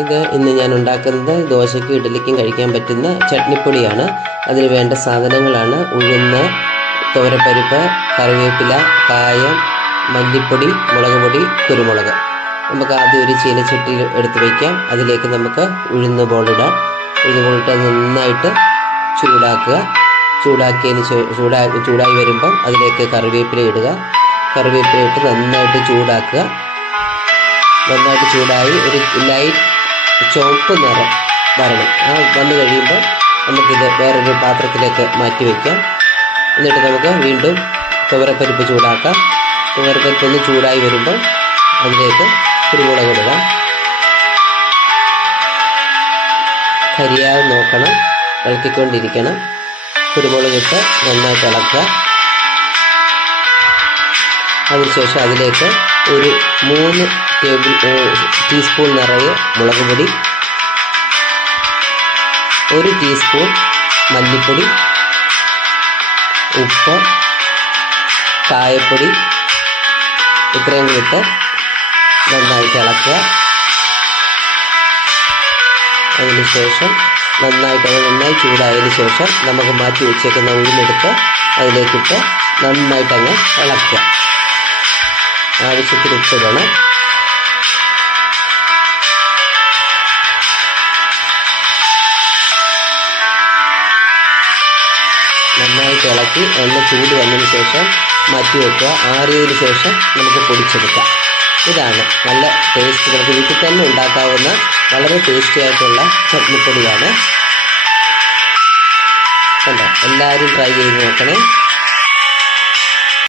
ഇത് ഇന്ന് ഞാൻ ഉണ്ടാക്കുന്നത് ദോശയ്ക്കും ഇഡ്ഡലിക്കും കഴിക്കാൻ പറ്റുന്ന ചട്നിപ്പൊടിയാണ്. അതിന് വേണ്ട സാധനങ്ങളാണ് ഉഴുന്ന് തോരപ്പരിപ്പ് കറിവേപ്പില കായം മല്ലിപ്പൊടി മുളക് പൊടി കുരുമുളക്. നമുക്ക് ആദ്യം ഒരു ചീനച്ചട്ടി എടുത്ത് വയ്ക്കാം അതിലേക്ക് നമുക്ക് ഉഴുന്ന് ബോളിടാം ഉഴുന്ന് ബോളിട്ട് അത് നന്നായിട്ട് ചൂടാക്കുക. ചൂടാക്കിയതിന് ചൂടാ ചൂടായി വരുമ്പം അതിലേക്ക് കറിവേപ്പില ഇടുക. കറിവേപ്പില ഇട്ട് നന്നായിട്ട് ചൂടാക്കുക. നന്നായിട്ട് ചൂടായി ഒരു ലൈറ്റ് ചുവപ്പ് നിറം വരണം ആ വന്നു കഴിയുമ്പോൾ നമുക്കിത് വേറൊരു പാത്രത്തിലേക്ക് മാറ്റി വയ്ക്കാം എന്നിട്ട് നമുക്ക് വീണ്ടും ചുവരപ്പരിപ്പ് ചൂടാക്കാം. ചുവരപ്പരിപ്പ് ഒന്ന് ചൂടായി വരുമ്പോൾ അതിലേക്ക് കുരുമുളക് ഇടുക കരിയാതെ നോക്കണം. ഇളക്കിക്കൊണ്ടിരിക്കണം. കുരുമുളക് ഇട്ട് നന്നായിട്ട് ഇളക്കുക. അതിനുശേഷം അതിലേക്ക് ഒരു മൂന്ന് ടേബിൾ ടീസ്പൂൺ നിറയെ മുളക് പൊടി ഒരു ടീസ്പൂൺ മല്ലിപ്പൊടി ഉപ്പ് കായപ്പൊടി ഇത്രയും കൂടി ഇട്ട് നന്നായിട്ട് ഇളക്കുക അതിനുശേഷം നന്നായിട്ട് അത് നന്നായി ചൂടായതിനു ശേഷം നമുക്ക് മാറ്റി വെച്ചേക്കുന്ന ഉഴുന്നെടുത്ത് അതിലേക്കിട്ട് നന്നായിട്ട് അങ്ങ് ഇളക്കുക. ആവശ്യത്തിന് ഉപ്പിടണം നന്നായിട്ട് ഇളക്കി എണ്ണ ചൂട് വന്നതിന് ശേഷം മാറ്റി വെക്കുക. ആറിയതിന് ശേഷം നമുക്ക് പൊടിച്ചെടുക്കാം. ഇതാണ് നല്ല ടേസ്റ്റ് നമുക്ക് വീട്ടിൽ തന്നെ ഉണ്ടാക്കാവുന്ന വളരെ ടേസ്റ്റി ആയിട്ടുള്ള ചട്നിപ്പൊടിയാണ്. എല്ലാവരും ട്രൈ ചെയ്ത് നോക്കണേ.